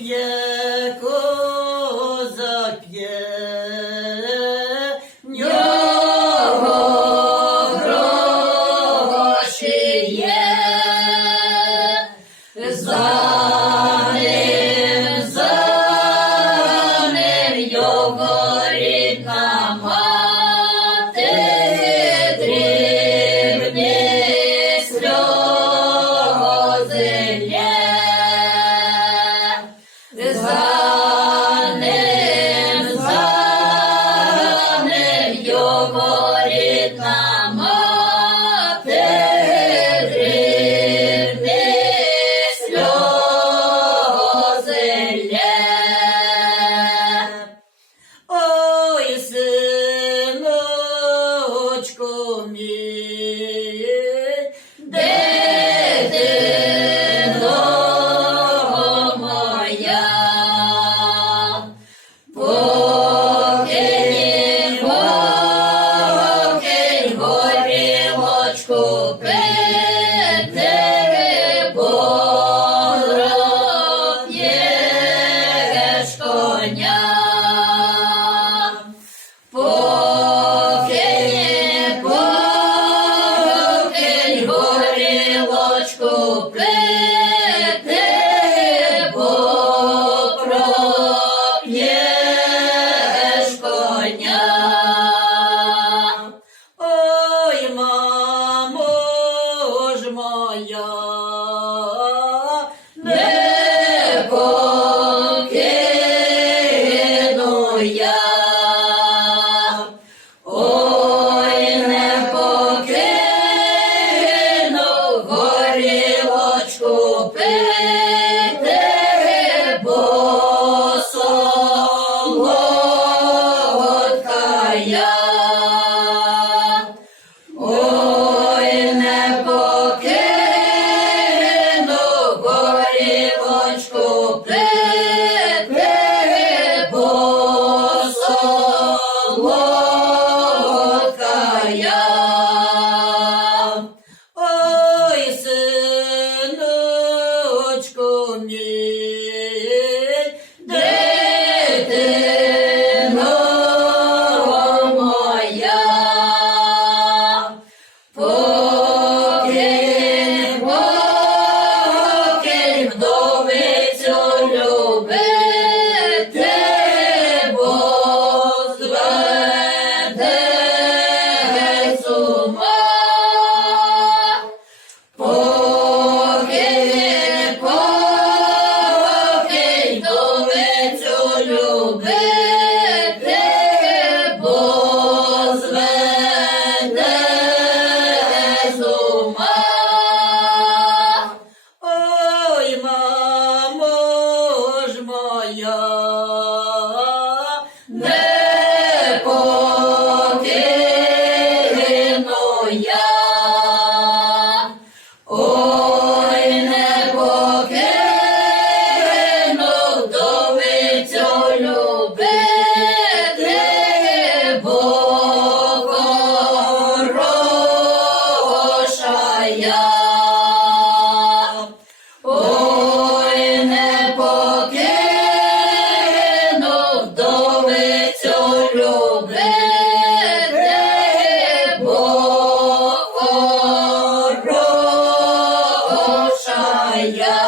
yeah. Рідна мати, сльози лє. Ой, синочку мій, yeah.